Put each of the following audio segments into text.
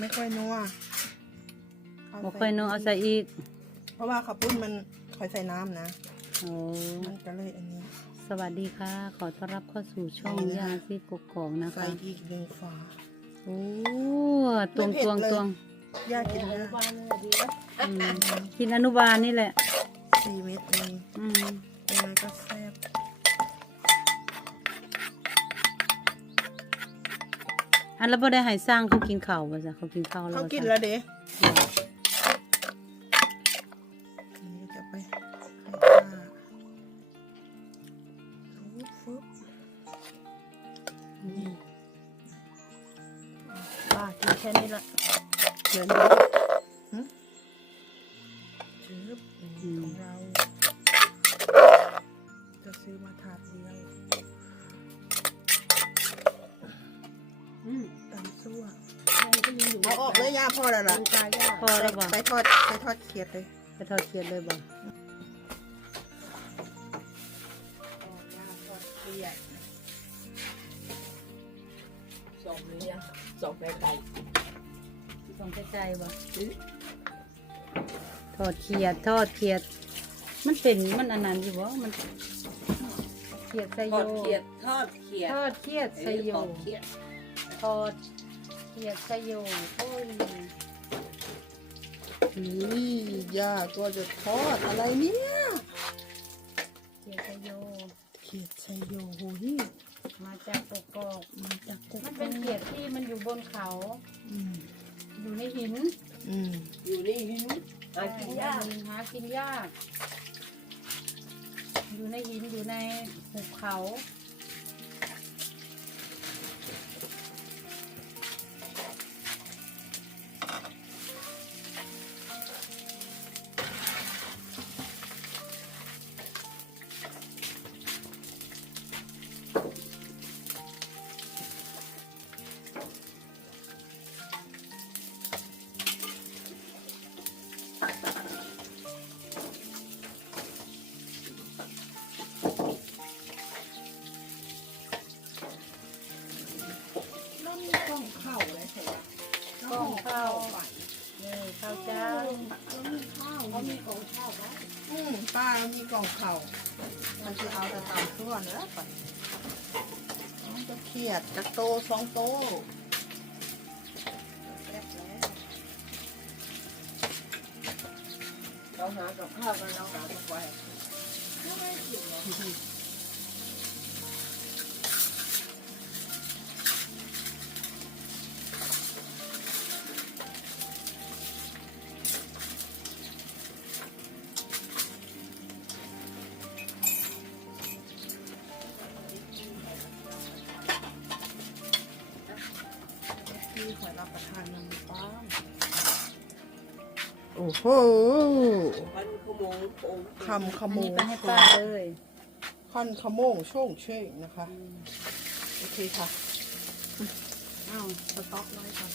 ไม่ค่อยนัวบ่ค่อยนัวเอาใส่อีกเพราะว่าข้าวปุ้นมันค่อยใส่น้ำนะ โอ้มันก็เลยอันนี้ สวัสดีค่ะ ขอต้อนรับเข้าสู่ช่องยาซีกกอกนะใส่คะ อีกหนึ่งฝา โอ้ตวงตวงตวงย่ากินนะอืมกินอนุบาลนี่แหละสี่เม็ดเองอืมยังไงก็แซ่บ อันแล้วบ่ได้ให้สร้างเขากินข้าวบ่จ้ะเขากินข้าวแล้วเขาบ่กินจ้ะแล้วเด้อันนี้จะไปให้ป้าฟึบฟึบอืมป้ากินแค่นี้ละเดี๋ยวนี้ ออกเลยย่าพอแล้วล่ะพอแล้วบ่ไปทอดไปทอดเขียดเลยไปทอดเทียนเลยบ่ย่าทอดเขียดสองเลี้ยงสองแม่ไก่ส่งใจบ่ทอดเขียดทอดเขียด มันเป็นมันอันนั้นอยู่บ่มันเขียดใส่ทโยอดเขียดทอดเขียดทอดเขียดใส่โยทอดเขียดทอด เขียดใส่โยโอ้ยนี่ย่าก็จะทอดอะไรเนี่ยเขียดใส่โยเขียดชัยโยโหยมาจากกกอกมาจากกกมันเป็นเขียดที่มันอยู่บนเขา อืมอยู่ในหิน อืมอยู่ในหินหากินยากหากินยาก อยู่ในหินอยู่ในหุบเขา องข้ามันจะเอาแต่ตามตัวเนื้อไปมันจะเขียดจากโตสองโตเราหากับข้าวกันเราหากับไฟ โอ้โหวันขโมงโป่งคำขอันโมนี้งไปให้ป้าเลยคันขโมงโช่งเช่งนะคะ โอเคค่ะ อ้าวสต๊อกไว้ก่อน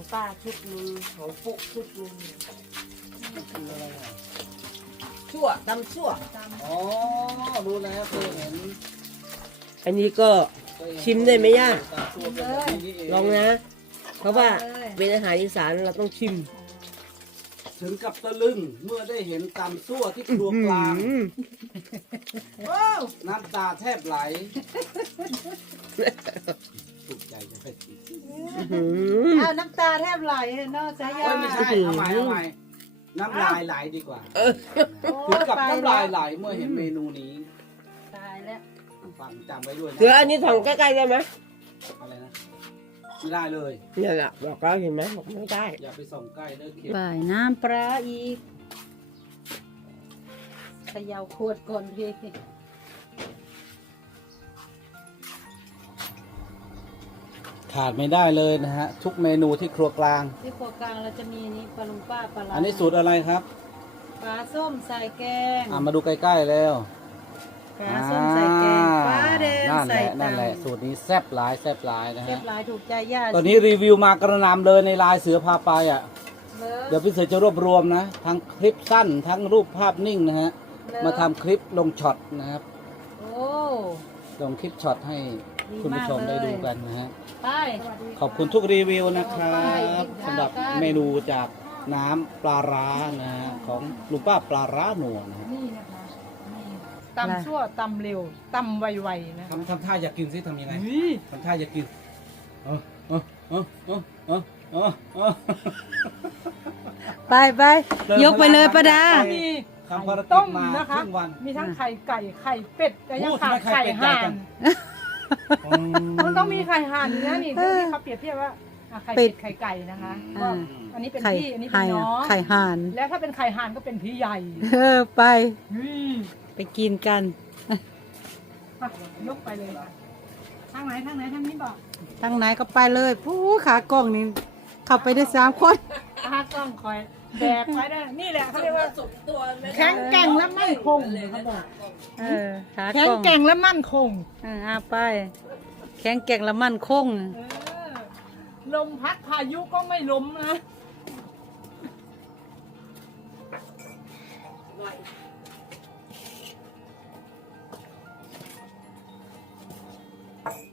ของป้าชุดหนึงของปุ๊กชุดหนึงคืออะไรอะชั่วตำชั่วอ๋อรู้แล้วเคยเห็นอันนี้ก็ เคยเห็นชิมได้ไหมย่าตาตัวเป็นแบบนี้นี่เองลองนะ เพราะว่าเลยเป็นอาหารอีสานเราต้องชิมถึงกับตะลึงเมื่อได้เห็นตำซั่วที่ครัวกลาง อืมน้ำตาแทบไหล ถูกใจจะไปกินอืมอ้าวน้ำตาแทบไหลเนอกจากโอ้ยายไม่ใช่เอาใหม่เอาใหม่น้ำลายไหลดีกว่าโอ้ถึงกับไปน้ำลายแวไหลเมื่อเห็นเมนูนี้ตายแล้ว ฟังจำไว้ด้วยนะเสืออันนี้ถ่องใกล้ๆได้ไหมอะไรนะไม่ได้เลย เนี่ยแหละบอกแล้วเห็นไหมบอกไม่ได้อย่าไปส่องใกล้เด้อเข็มบ่ายน้ำปลาอีกเขย่าขวดก่อนพี่ ขาดไม่ได้เลยนะฮะ ทุกเมนูที่ครัวกลาง ที่ครัวกลางเราจะมีนี่ปลาลุงป้าปลาร้าอันนี้สูตรอะไรครับปลาส้มใส่แกงอ่ามาดูใกล้ๆแล้วปลาส้มใส่แกงปลาแดงนั่นแหใส่ละนั่นแหละตังสูตรนี้แซ่บหลายแซ่บหลายนะเรียฮะบร้อยถูกใจย่าตอนนี้รีวิวมากระหนำเลยในไลายเสือพาไปอะ เลิศเดี๋ยวพี่เสือจะรวบรวมนะ ทั้งคลิปสั้นทั้งรูปภาพนิ่งนะฮะ เลิศมาทำคลิปลงช็อตนะครับ โอ้ ลงคลิปช็อตให้ดี คุณผู้ชมมากเลยได้ดูกันนะฮะไป ขอบคุณทุกรีวิวนะครับไปสำหรับเมนูจากน้ำปลาร้านะฮะของลุงป้าปลาร้าหนัวนะฮะนี่นะคะนี่ตำชั่วตำเร็วตำไวๆนะทำทำท่าอยากกินสิทำยังไงนี่ทำท่าอยากกินเออเออเออเออเออเออเออไปไปยกไปเลยป้าดา มีทำภารกิต้จมมานะคะ ครึ่งวัน มีทั้งไข่ไก่ไข่เป็ดแต่ยังโอ้ขาดทำไมไข่ไข่เป็ดใหญ่ห่าจันง มันต้องมีไข่ห่านอยู่นะนี่ที่เขาเปรียบเทียบว่าอะไข่เป็เป็ดดไข่ไก่นะคะอ่า อันนี้เป็นไข่พี่อันนี้เป็ไข่นน้องไข่ห่าน แล้วถ้าเป็นไข่ห่านก็เป็นพี่ใหญ่เออ ไปนี่ไปกินกันอะยกไปเลยค่ะทางไหนทางไหนทางนี้บอกทางไหนก็ไปเลยผู้ขากล้องนี่เข้าไปได้สามคนตากล้องคอย แบกไว้ได้ นี่แหละเขาเรียกว่าแข็งแกร่งและมั่นคงเขาบอกเออขาแข็กงล้องแกร่งและมั่นคง เออเอาไป แข็งแกร่งและมั่นคง เออลมพัดพายุก็ไม่ล้มนะ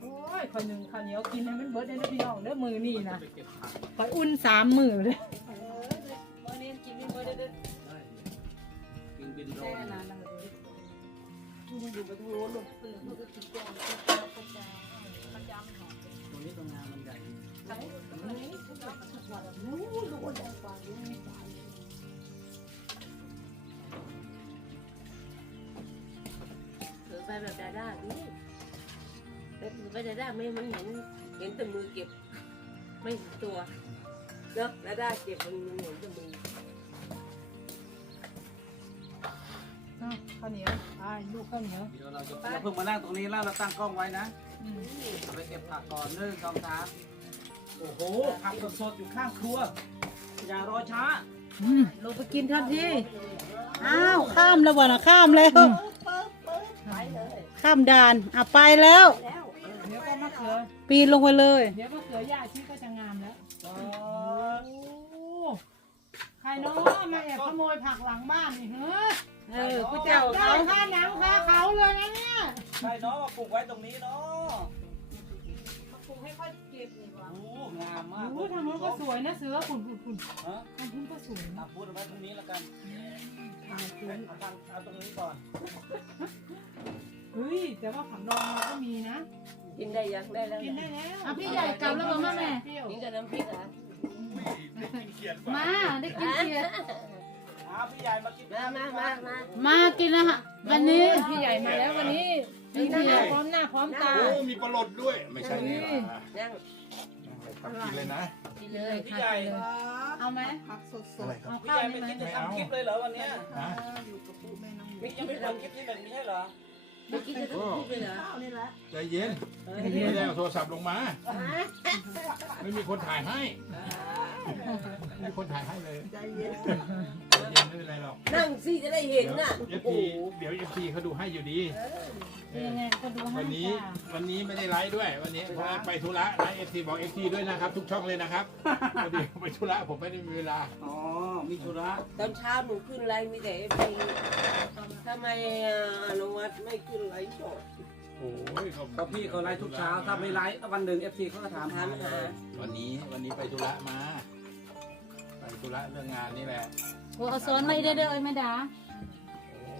โอ้ยคนหนึ่งข้าวเหนียวกินให้มันเบิดได้นะพี่น้องเด้อมือนี่นะคอยอุ่นสามมือเลยกินเป็ ถือไปแบบดาด้านี่แต่ถือไปดาด้าไม่มันเห็นเห็นแต่มือเก็บ ไม่เห็นตัวเนาะดาด้าเก็บมันเห็นแต่มือาวเหนียวไอ้ลูกข้าวเหนียวเดี๋ยวเราจะอย่าเพิ่งมานั่งตรงนี้แล้วเราตั้งกล้องไว้นะอืมเอาไปเก็บผักก่อนหนึ่งสองสามโอ้โหผักสดๆอยู่ข้างครัว อย่ารอช้าลงไปกินทันทีอ้าวข้ามแล้ววะนะข้ามแล้วข้ามด่านอะไปแล้ว เดี๋ยวก็มะเขือ ปีนลงไปเลยเดี๋ยวมะเขือย่าชีก็จะงามแล้วโอ้ใครเนาะมาแอบขโมยผักหลังบ้านนี่เฮ้ย เออผู้เจ้าได้เขาค่าหนังค่าเขาเลยนะเนี่ย ใช่เนาะมาปลูกไว้ตรงนี้เนาะปลูกให้ค่อยเก็บนี่ก่อนโอ้งามมากโอ้ทางนู้นก็สวยนะเสือขุนขุนขุนฮะทางนู้นก็สวยนะอะพูดเอาไว้ตรงนี้แล้วกันเอาทางเอาตรงนี้ก่อนเฮ้ยแต่ว่าผักดองเราก็มีนะ กินได้ยังได้แล้วกินได้แล้วอะพี่ใหญ่กลับแล้วเหรอแม่แม่เปรี้ยวกินกับน้ำพริกเหรอมาได้กินเสียเอาพี่ใหญ่ มากินมามามามามากินนะฮะวันนี้พี่ใหญ่มาแล้ววันนี้มีหน้าพร้อมหน้าพร้อมตา โอ้มีปลาหลดด้วย ไม่ใช่นี่หว่านั่งผักกินเลยนะกินเลยพี่ใหญ่เอาไหมผักสดอะไรครับเอาพี่ข้าใหวญ่นี่ไม่ไหมคิดจะทำคลิปเลยเหรอวันเนี้ยฮะๆอยู่กับปู่แม่น้องมิกยังไม่ทำคลิปที่หนึ่งไม่ใช่เหรอไม่กินจะต้องพูดเลยเหรอข้าวนี่แหละใจเย็นไม่ได้เอาโทรศัพท์ลงมา ไม่มีคนถ่ายให้ ไม่มีคนถ่ายให้เลยใจเย็นใจเย็น ไม่เป็นไรหรอกนั่งสิจะได้เห็นน่ะเอฟซีเดี๋ยวเอฟซีเขาดูให้อยู่ดีเป็นยังไงก็ดูให้วันนี้จ้าวันนี้ไม่ได้ไลฟ์ด้วย วันนี้เพราะว่าไปธุระไลฟ์เอฟซีบอกเอฟซีด้วยนะครับ ทุกช่องเลยนะครับพอดีไปธุระผมไม่ได้มีเวลา อ๋อ มีธุระตอนเช้าหนูขึ้นไลน์มีแต่เอฟซีทำไมอะอนุวัฒน์ไม่ขึ้นไลน์สดโอ้ยเขาก็พี่เขาไลฟ์ทุกเช้า ถ้าไม่ไลฟ์วันหนึ่งเอฟซีเขาก็ถามหาวันนี้วันนี้ไปธุระมาไป ธุระเรื่องงานนี่แหละโอ้เอาซ้อนมาอีกเด้อเด้อเอ้ยแม่ดาโอ้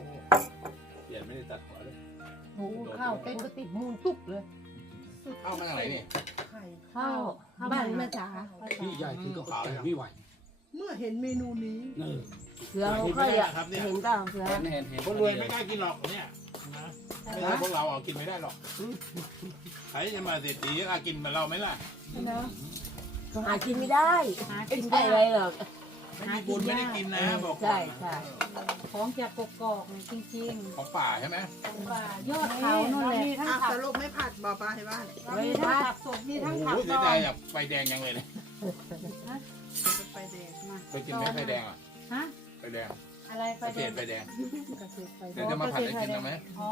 เปลี่ยนไม่ได้ตัดหัวเลยโอ้ข้าวเต้นก็ติดมูนตุ๊บเลยเข้ามาจากไหนนี่ไข่ข้าวบ้านแม่จ๋าพี่ใหญ่ถึงก็ขาไม่ไหวเมื่อเห็นเมนูนี้เออเสือเขาค่อยอะเห็นเปล่าเสือเห็นเห็นเห็นคนรวยไม่ได้กินหรอกเนี่ยนะไม่ใช่พวกเราเอากินไม่ได้หรอกใครจะมาเศรษฐีอากินเหมือนเราไหมล่ะเขา หากินไม่ได้หาไม่กินใช่ได้อะไรหรอก ไม่มีบุญไม่ได้กินนะบอกก่อนใช่ใช่ ของจากกกอกนี่จริงของป่าใช่ไหมๆว่ายอดเขานู่นแหละมีทั้งอะผักสรุปไม่ผัดบอกปลาให้บ้านมีทั้งผักสดมีโอ้ทั้งโหผักเสีดยอดายงอยากไฟแดงยังเลยเนี่ยไฟแดงเคยกินไหมไฟแดงอะฮะไฟแดงอะไรไฟเกษแดตงรไฟแดงเกษตรไฟแดเดี๋ยวงจะมาผัดให้กินเอาไหมอ๋อ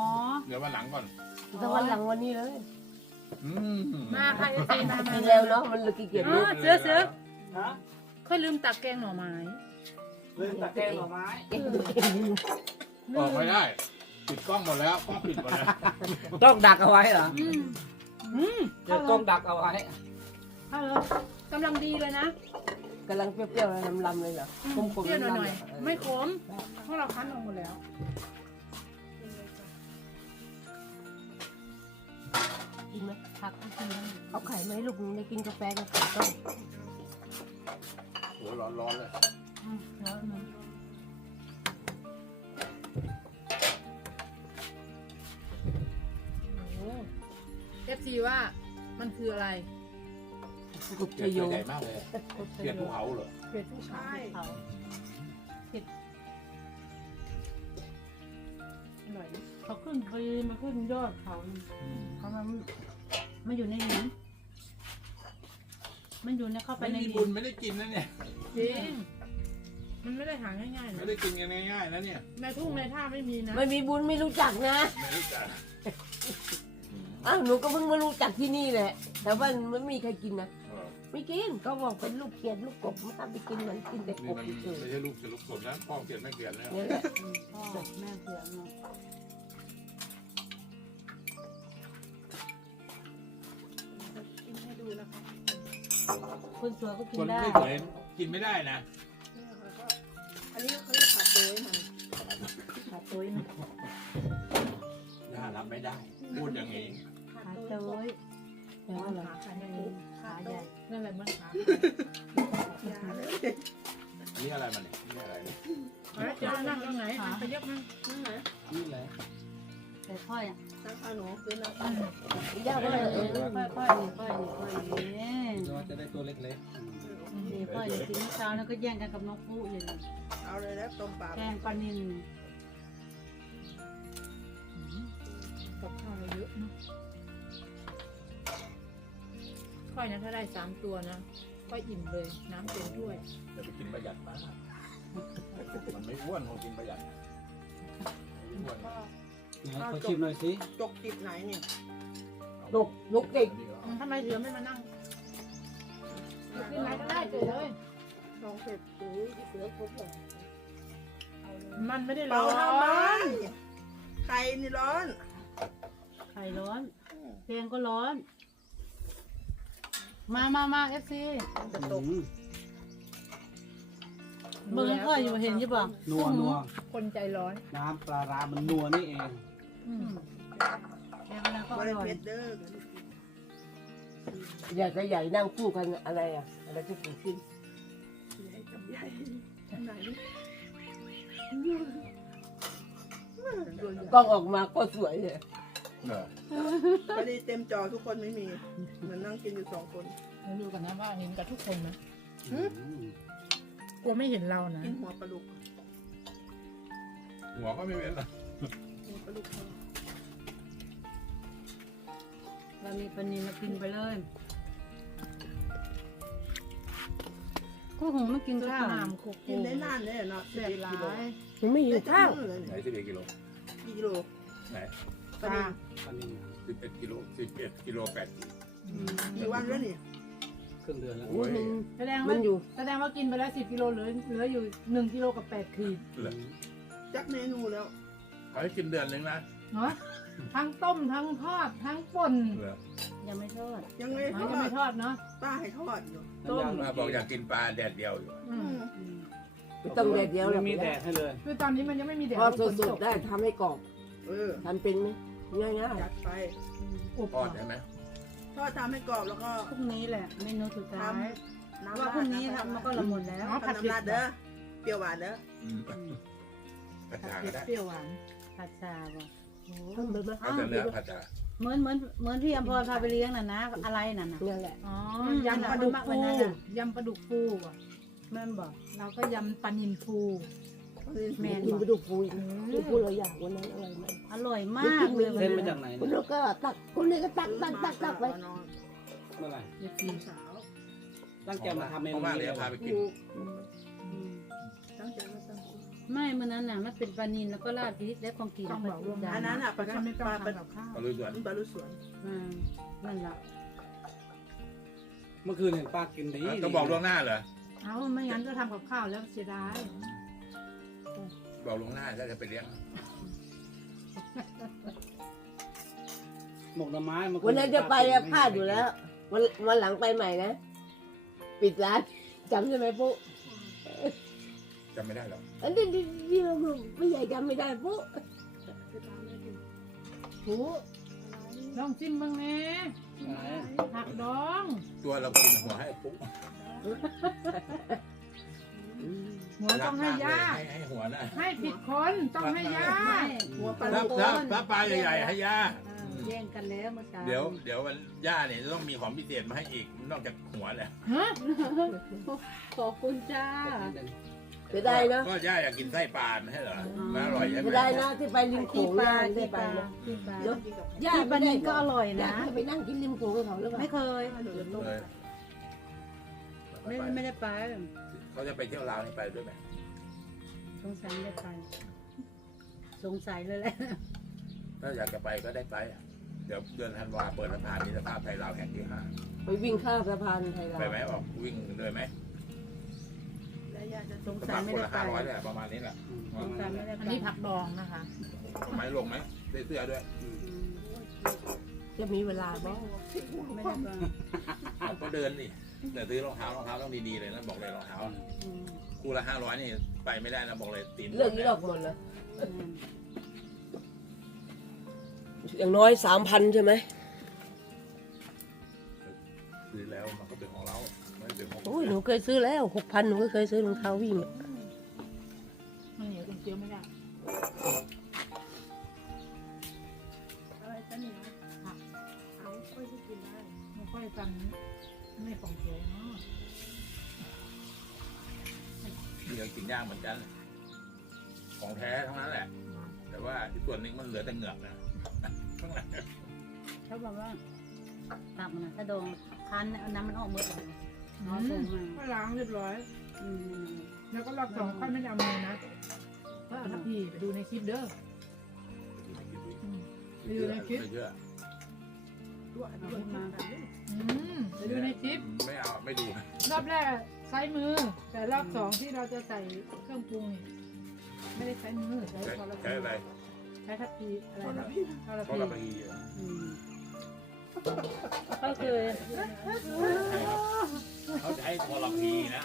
เดี๋ยววันหลังก่อนแต่วันหลังวันนี้เลย อืมมาค่ะเอฟซีมามากินแล้วเนาะมันเลยขี้เกียจอ๋ลุอกเสือเสือฮะค่อยลืมตักแกงหน่อไม้ลืมตะแกรงหน่อไม้ออกไม่ได้ ปิดกล้องหมดแล้วกล้องปิดหมดแล้วต้องดักเอาไว้เหรออืมอืมเดี๋ยวต้องดักเอาไว้เข้าเลยกำลังดีเลยนะกำลังเปรี้ยวๆลำๆเลยเหรออืมคมเปรี้ยวๆหลำน่อยๆๆไม่ขมเพราะเราคั้นออกหมดแล้ว ผักก็กินได้เอาไข่ไหมลูกมึงได้กินกาแฟกับไข่ต้มโหร้อนร้อนๆเลยอืมแล้วมันเอฟซีว่ามันคืออะไรกุบเกชลียดโยใหญ่มากเลยเกลียดภูเขาเหรอเผ็ดผู้ชายเขาเผ็ดอร่อยดิเขาขึ้นปีมาขึ้นยอดเขานี่เขามัน มันอยู่ในหินมันอยู่ในเข้าไปไม่ในมีหิบุนญไม่ได้กินนะเนี่ย จริงมันไม่ได้หาง่ายๆไม่นะได้กินกันง่ายๆนะเนี่ยในทุ่งในท่าไม่มีนะไม่มีบุญไม่รู้จักนะไม่รู้จักอ้าวหนูก็เพิ่งมารู้จักที่นี่แหละ แต่ว่ามันไม่มีใครกินนะเออไม่กินก็บอกเป็นลูกเขียดลูกกบไม่ทำไปกินมันกินแต่กนี่บมันเฉยไม่ใช่ลูกจะลูกสดนะพ่อเกลียดไม่เกลียดแล้วๆเนี่ยแหละอืมพ่อแม่เสือเนาะ คนสวยก็กิคนนได้ไม่เคยกินไม่ได้นะเนี่ยค่ะก็อันนี้เขาเรียกผัดโดยมันขาตุ้ยนะย่ารับไม่ได้ พูดอย่างนี้ขาตุ้ยแต่ว่าอะไรขาใหญ่ขาใหญ่นั่นแหละมันขาอยาเลยนี่อะไรมันเนี่ยนี่อะไรเนี่ยแล้วจะนั่งตรงไหนไปยกนั่งนั่นไหนนี่แหละ แต่ค่อยอะตั้งเอาหนูซื้อนะย่าก็เลยเออค่อยค่อยค่อยค่อยนี่เราจะได้ตัวเล็กนี่ค่อยกินเช้าแล้วก็แย่งกันกับน้องปุ๊เลยเอาเลยแล้วต้มปลาแกงปลานิลกับข้าวเราเยอะเนาะค่อยนะถ้าได้สามตัวนะค่อยอิ่มเลยน้ำเต็มถ้วยจะไปกินประหยัดมากมันไม่อ้วนคงกินประหยัดไม่อ้วน ๆขอชิมหน่อยสิจกติดไหนเนี่ยตกลุกเด็กทำไมเสือไม่มานั่งกินไหนก็ได้เจอเลยลองเสร็จโอ้ยเสือครบเลยมันไม่ได้เป่าร้อทำไมนไข่นี่ร้อนไข่ร้อนแกงก็ร้อน มามามาเอฟซีมันจะตกเบิ่งค่อยอยู่เห็นใช่ป่ะนัวนัวคนใจร้อน น้ำปลาร้ามันนัวนี่เอง แกงอะไรก็อบริร่อยเพชเด้อใหญ่กับใหญ่นั่งคู่กันอะไรอะ อะไรจะเกิดขึ้นใหญ่กับใหญ่ไหนกล้องออกมาก็สวยเลยเออพอดีเต็มจอทุกคนไม่มี เหมือนนั่งกินอยู่สองคนเราดูกันนะว่าเห็นกับทุกคนนะหืมกลัวไม่เห็นเรานะ กินหัวปลาดุกหัวก็ไม่เป็นไรหัว ปลาดุกทอดเรามีปนินเรากินไปเลยกูหงไม่กินข้าวกินได้นานเลยเนาะแบบร้ากิโลยมันไม่หิวข้าวเลยไหนสิบเอ็ดกิโลกี่กิโลไหนปลาดุกอันนี้สิบเอ็ดกิโลสิบเอ็ดกิโลแปดขีดกี่วันแล้วนี่ครึ่งเดือนแล้วโอ้ยแสดงมัว่านอยู่แสดงว่ากินไปแล้วสิบกิโลเหลือเหลืออยู่หนึ่งกิโลกับแปดขีดเหรอจักเมนูแล้ว เขาให้กินเดือนหนึงนะเนาะทั้งต้มทั้งทอดทั้งป่นเหรอยังไม่ทอดยังไงอ๋ทออยังไม่ดทอดเนาะ ป้าให้ทอดอยู่ต้ม มาบอกอยากกินปลาแดดเดียวอยู่อืมไม่ต้องแดดเดียวหรยัอกงมีแดดให้เลย คือตอนนี้มันยังไม่มีแดดพอเพราะฝนสตดกๆได้ทำให้กรอบเออทำเป็นไหมง่ายจัดไปอบทอดใช่ไหมทอดทำให้กรอบแล้วก็พรุ่งนี้แหละ เมนูสุดทท้ายำน้ำว่าพรุ่งนี้ทำมันก็ละมุนแล้วน้ำน้ำราดเด้อเปรี้ยวหวานเด้ออืมผัดผัดชาเผ็ก็ดได้เปรี้ยวหวาน ผัดชาบ่ๆทำเลยไหมเอาแต่เนื้อผัดชาเหมือนเหมือนเหมือนที่อำเภอพาไปเลี้ยงน่ะนะ อะไรน่ะนะนั่นแหละ อ๋ออืมยำปลาดุกมันฟูมันน่ะยำปลาดุกฟูอะแม่นบอกเราก็ยำปลานิลฟูแม่นกินบอกไปดูฟูอีกดูฟูเราอยากวันนั้นอร่อยมากอร่อยมากเลยเส้นมาจากไหนคุณเนี่ยลูกก็ตักคุณนี่ก็ตักตักตักตักไปน้องเมื่อไหร่น้องสาวตั้งใจมาทำเมนูเพราะว่านี้เดี๋ยวพาไปกินอืมตั้งใจมาตั้ง ไม่เมื่อนั้นน่ะมันเป็นปลานิลแล้วก็ราดพริกและของกินต้องบอกล่วงหน้า อันนั้นอะปลาก็ไม่ต้องปลาปลาทำกับข้าวเอาลุยส่วนปลาลูกสวนอืมนั่นแหละเมื่อคืนเห็นป้ากินดีต้องบอกล่วงหน้าเหรอเอาไม่งั้นก็ทำกับข้าวแล้วเสียดายบอกล่วงหน้าถ้าจะไปเลี้ยงหมกหน่อไม้เมื่อคืวันนั้นจะไปอะพลาดอยู่แล้ว วันวันหลังไปใหม่นะ ปิดร้านจำใช่ไหมปุ๊ จำไม่ได้หรอกอันนี้ที่ที่เราไม่ใหญ่จำไม่ได้ปุ๊โอ้ลองจิ้มบ้างแน่ไหนผักดอง ตัวเรากินหัวให้ปุ๊บหัวต้องให้ย่าให้ให้หัวนะให้ผิดคนต้องให้ย่าหัวปลาถ้าลูกถ้าถ้าปลาใหญ่ๆให้ย่าเออแย่งกันแล้วเมื่อเช้าเดี๋ยวเดี๋ยววันย่าเนี่ยจะต้องมีของพิเศษมาให้อีกนอกจากหัวแหละฮะขอบคุณจ้า จะได้เนาะก็ย่าอยากกินไส้ปลาไม่ใช่เหรอมันอร่อยใช่ไหมจะได้นะที่ไปริมโขที่งปลาย่าได้ที่ไปปลานะที่ปลาเดี๋ยวที่ปลานิลก็อร่อยอยานะกไปนั่งกินริมโขงกับเขาหรือเปล่าไม่เคยเลยไม่ไม่ได้ไปเขาจะไปเที่ยวลาวนี่ไปด้วยไหมสงสัยไม่ได้ไป สงสัยเลยแหละ ถ้าอยากจะไปก็ได้ไปอะเดี๋ยวเดือนธันวาเปิดสะพานมิตรภาพไทยลาวแห่งที่ห้าไปวิ่งข้ามสะพานไทยลาวไปไหมบอกวิ่งเลยไหม แล้วย่าจะสงสสัยมัครไม่คนได้ละไปห้าร้อยเลยประมาณนี้แหละสงสัยไม่ได้ไปอันนี้ผักดองนะคะไหมลงไหมได้เสื้อด้วยอืมจะมีเวลาบ้างไม่ได้ไปก็เดินนี่แต่ซื้อรองเท้ารองเท้าต้องดีๆเลยนะบอกเลยรองเท้าอะอืมคู่ละห้าร้อยนี่ไปไม่ได้นะบอกเลยตีนเรื่องนี้หลอกหมดเลยอืมอย่างน้อยสามพันใช่ไหมซื้อแล้วมันก็เป็นของเรา โอ้ยหนูเคยซื้อแล้วหกพันหนูก็เคยซื้อรองเท้าวิ่งอะมันเหนียวจนเคี้ยวไม่ได้อะไรจะเหนียวเอาค่อยที่กินได้ไม่ค่อยฟังไม่ของเคี้ยวเนาะเหลือกินย่างเหมือนกัน ของแท้ทั้งนั้นแหละ แต่ว่าอีกส่วนหนึงมันเหลือแต่เหงือกนะข้างหลัง เขาบอกว่าตับมันนะถ้าดองคันเอาน้ำมันออกหมดเลย อืเอามส่งมาก็ล้างเรียบร้อย อืมแล้วก็รอบสองค่อยไม่ได้เอามือนะก็เอาทัพพีไปดูในคลิปเด้ออืมไปดูในคลิปไม่เชื่อด้วยด้วยมาอืมไปดูในคลิป ไม่เอาไม่ดูรอบแรกใช้มือ แต่รอบสองที่เราจะใส่เครื่องปรุงนี่ไม่ได้ใช้มือใช้ใช้ทรใช้อะไรใช้ทัพพีอะไรนะทรเพราะพีเราไปอืม ก็คือเขาใช้ทรพีนะ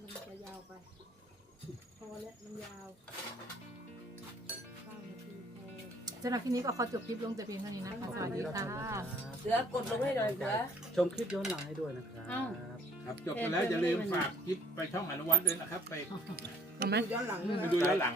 มันจะยาวไป พอแล้วมันยาวเก้านาทีพอสำหรับที่นี้ก็ขอจบคลิปลงแต่เพียงเท่านี้นะคะสวัสดีค่ะ เสือกดลงให้หน่อยเสือชมคลิปย้อนหลังให้ด้วยนะครับครับจบไปแล้วอย่าลืมฝากคลิปไปช่องอนุวัฒน์ด้วยนะครับ ไปทำไหมย้อนหลังไปดูย้อนหลัง